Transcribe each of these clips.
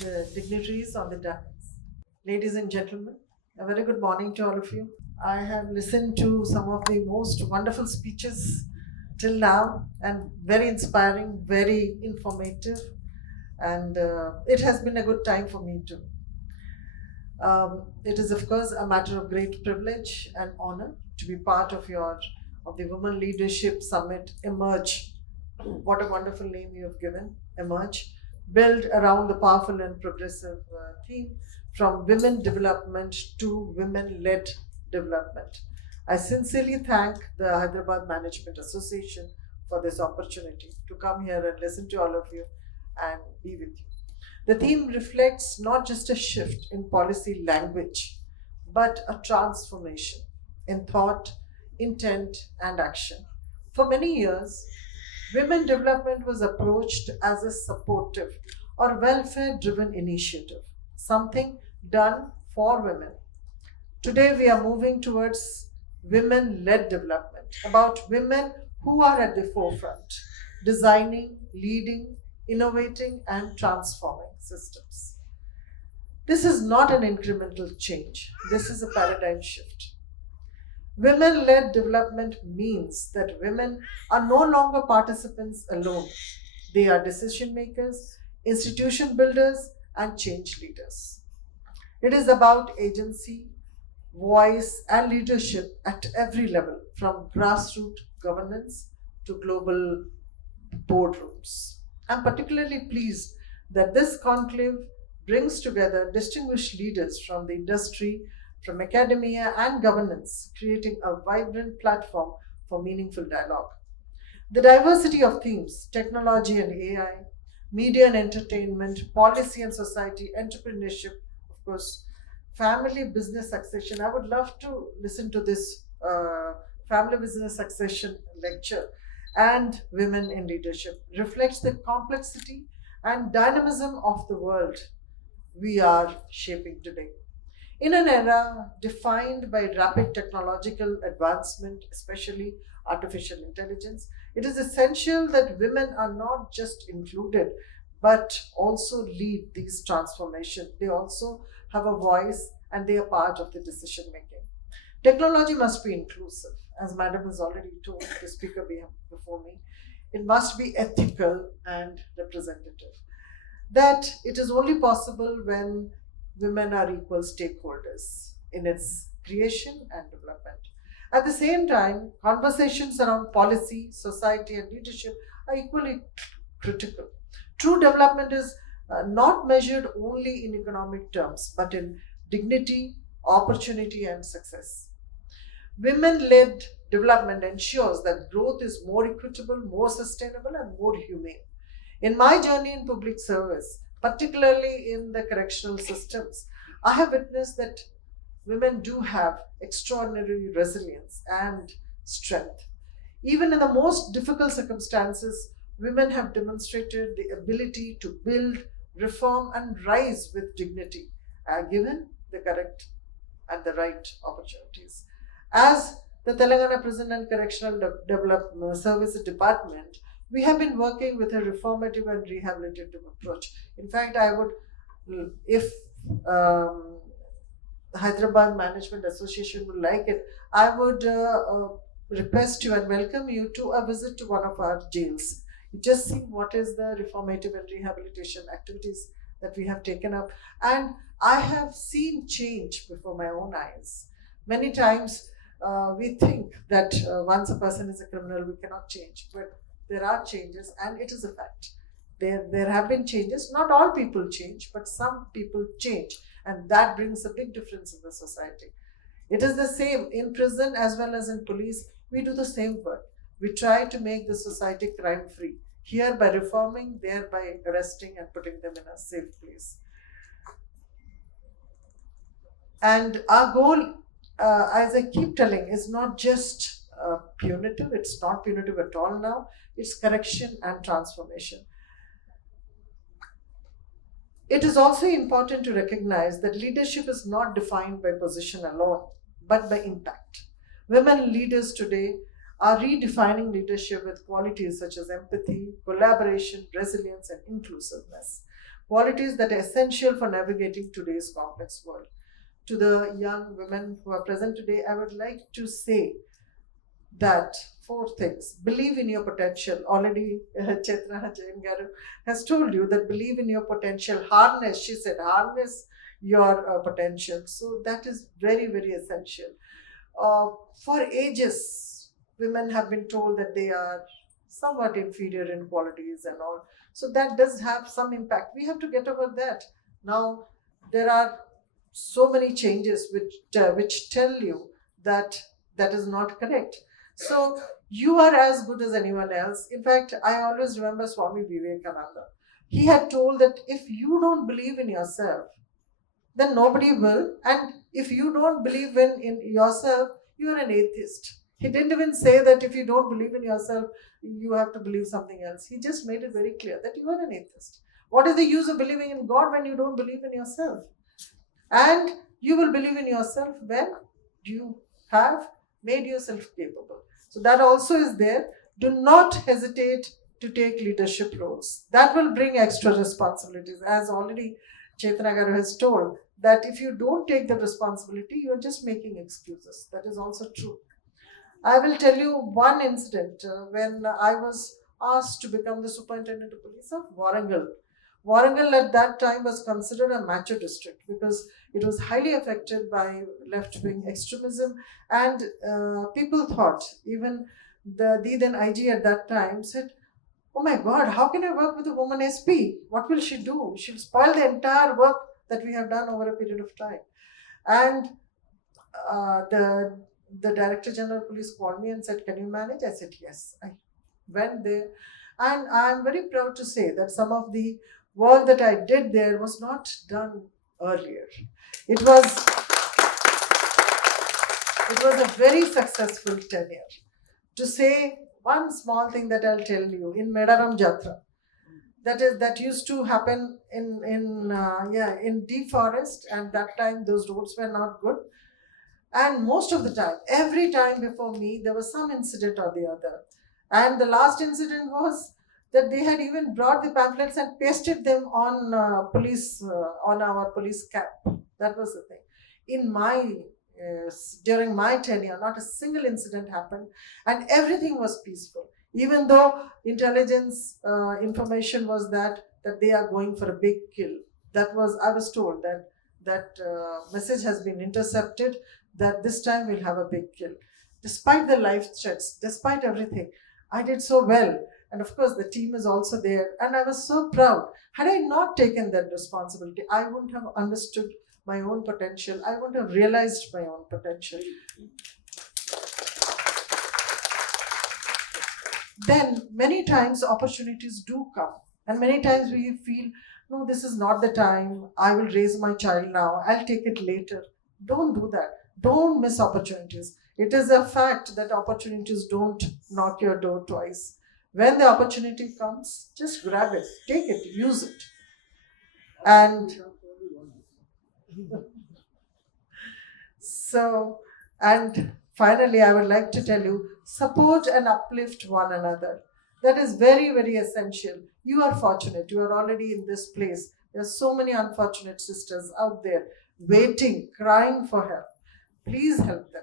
the dignitaries on the dais. Ladies and gentlemen, a very good morning to all of you. I have listened to some of the most wonderful speeches till now and very inspiring, very informative, and it has been a good time for me too. It is, of course, a matter of great privilege and honor to be part of the Women Leadership Summit Emerge. What a wonderful name you have given, Emerge, built around the powerful and progressive theme from women development to women-led development. I sincerely thank the Hyderabad Management Association for this opportunity to come here and listen to all of you and be with you. The theme reflects not just a shift in policy language, but a transformation in thought, intent, and action. For many years, women development was approached as a supportive or welfare driven initiative, something done for women. Today, we are moving towards women led development, about women who are at the forefront, designing, leading, innovating, and transforming systems. This is not an incremental change, this is a paradigm shift. Women led development means that women are no longer participants alone, they are decision makers, institution builders, and change leaders. It is about agency, voice, and leadership at every level, from grassroots governance to global boardrooms. I'm particularly pleased that this conclave brings together distinguished leaders from the industry, from academia, and governance, creating a vibrant platform for meaningful dialogue. The diversity of themes, technology and AI, media and entertainment, policy and society, entrepreneurship, of course, family business succession. I would love to listen to this family business succession lecture, and women in leadership reflects the complexity and dynamism of the world we are shaping today. In an era defined by rapid technological advancement, especially artificial intelligence, it is essential that women are not just included but also lead these transformations. They also have a voice and they are part of the decision making. Technology must be inclusive, as Madam has already told the speaker before me. It must be ethical and representative. That it is only possible when women are equal stakeholders in its creation and development. At the same time, conversations around policy, society, and leadership are equally critical. True development is not measured only in economic terms, but in dignity, opportunity, and success. Women led development ensures that growth is more equitable, more sustainable, and more humane. In my journey in public service, particularly in the correctional systems, I have witnessed that women do have extraordinary resilience and strength. Even in the most difficult circumstances, women have demonstrated the ability to build, reform, and rise with dignity, given the correct and the right opportunities. As the Telangana Prison and Correctional Development Service Department, we have been working with a reformative and rehabilitative approach. In fact, I would, if um, Hyderabad Management Association would like it, I would request you and welcome you to a visit to one of our jails. You just see what is the reformative and rehabilitation activities that we have taken up. And I have seen change before my own eyes. Many times we think that once a person is a criminal, we cannot change. But there are changes, and it is a fact. There have been changes. Not all people change, but some people change. And that brings a big difference in the society. It is the same in prison as well as in police. We do the same work. We try to make the society crime free. Here by reforming, there by arresting and putting them in a safe place. And our goal, as I keep telling, is not just punitive. It's not punitive at all now. It's correction and transformation. It is also important to recognize that leadership is not defined by position alone, but by impact. Women leaders today are redefining leadership with qualities such as empathy, collaboration, resilience, and inclusiveness. Qualities that are essential for navigating today's complex world. To the young women who are present today, I would like to say that four things. Believe in your potential. Already Chetra Jain Garu has told you that believe in your potential. Harness, she said, harness your potential. So that is very, very essential. For ages, women have been told that they are somewhat inferior in qualities and all. So that does have some impact. We have to get over that. Now, there are so many changes which tell you that that is not correct. So you are as good as anyone else. In fact, I always remember Swami Vivekananda. He had told that if you don't believe in yourself, then nobody will. And if you don't believe in yourself, you are an atheist. He didn't even say that if you don't believe in yourself, you have to believe something else. He just made it very clear that you are an atheist. What is the use of believing in God when you don't believe in yourself? And you will believe in yourself when you have made yourself capable. So that also is there. Do not hesitate to take leadership roles. That will bring extra responsibilities. As already Chetna Garu has told, that if you don't take the responsibility, you're just making excuses. That is also true. I will tell you one incident when I was asked to become the superintendent of police of Warangal. Warangal at that time was considered a macho district because it was highly affected by left-wing extremism, and people thought, even the then IG at that time said, "Oh my God, how can I work with a woman SP? What will she do? She'll spoil the entire work that we have done over a period of time." And the Director General of Police called me and said, "Can you manage?" I said, "Yes." I went there, and I'm very proud to say that some of the work that I did there was not done earlier. It was a very successful tenure. To say one small thing that I'll tell you, in Medaram Jatra, that used to happen in deep forest, and that time those roads were not good. And most of the time, every time before me, there was some incident or the other. And the last incident was that they had even brought the pamphlets and pasted them on on our police cap. That was the thing. In my during my tenure, not a single incident happened, and everything was peaceful. Even though intelligence information was that they are going for a big kill. I was told that message has been intercepted, that this time we'll have a big kill. Despite the life threats, despite everything, I did so well. And of course, the team is also there. And I was so proud. Had I not taken that responsibility, I wouldn't have understood my own potential. I wouldn't have realized my own potential. Then many times opportunities do come. And many times we feel, no, this is not the time. I will raise my child now. I'll take it later. Don't do that. Don't miss opportunities. It is a fact that opportunities don't knock your door twice. When the opportunity comes, just grab it, take it, use it. And and finally, I would like to tell you, support and uplift one another. That is very, very essential. You are fortunate. You are already in this place. There are so many unfortunate sisters out there waiting, crying for help. Please help them.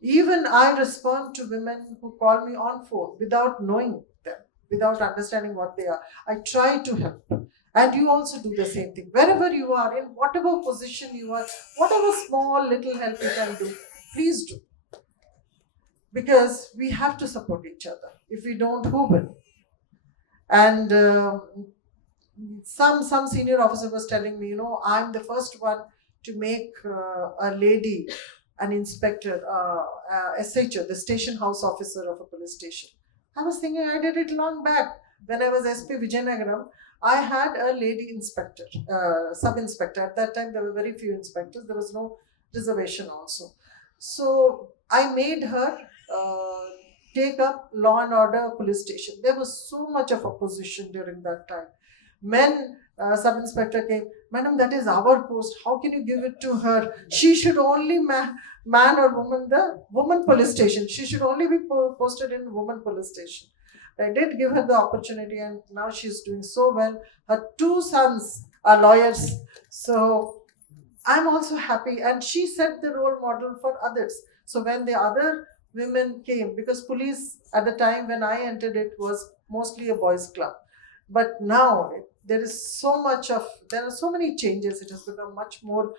Even I respond to women who call me on phone without knowing them, without understanding what they are. I try to help. And you also do the same thing. Wherever you are, in whatever position you are, whatever small little help you can do, please do. Because we have to support each other. If we don't, who will? And some senior officer was telling me, I'm the first one to make a lady an inspector, SHO, the station house officer of a police station. I was thinking I did it long back. When I was SP Vijayanagaram, I had a lady inspector, sub-inspector. At that time, there were very few inspectors. There was no reservation also. So I made her take up law and order police station. There was so much of opposition during that time. Men sub-inspector came, madam, that is our post. How can you give it to her? She should only man or woman, the woman police station. She should only be posted in woman police station. I did give her the opportunity, and now she's doing so well. Her two sons are lawyers. So I'm also happy. And she set the role model for others. So when the other women came, because police at the time when I entered it was mostly a boys' club. But now there is so much of, there are so many changes. It has become much more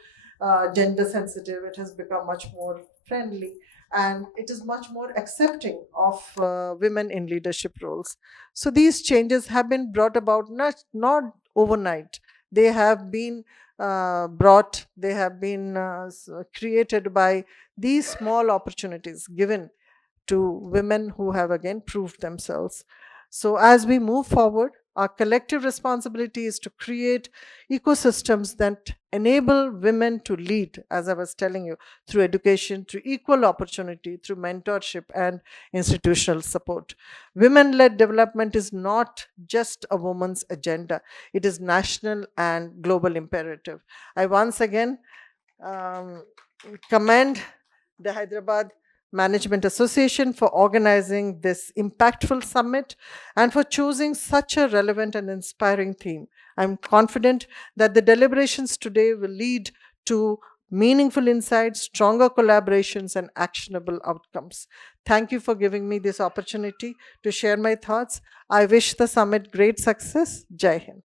gender sensitive. It has become much more friendly. And it is much more accepting of women in leadership roles. So these changes have been brought about not overnight. They have been they have been created by these small opportunities given to women who have again proved themselves. So, as we move forward, our collective responsibility is to create ecosystems that enable women to lead, as I was telling you, through education, through equal opportunity, through mentorship and institutional support. Women led development is not just a woman's agenda, it is national and global imperative. I once again um, commend the Hyderabad Management Association for organizing this impactful summit and for choosing such a relevant and inspiring theme. I'm confident that the deliberations today will lead to meaningful insights, stronger collaborations, and actionable outcomes. Thank you for giving me this opportunity to share my thoughts. I wish the summit great success. Jai Hind.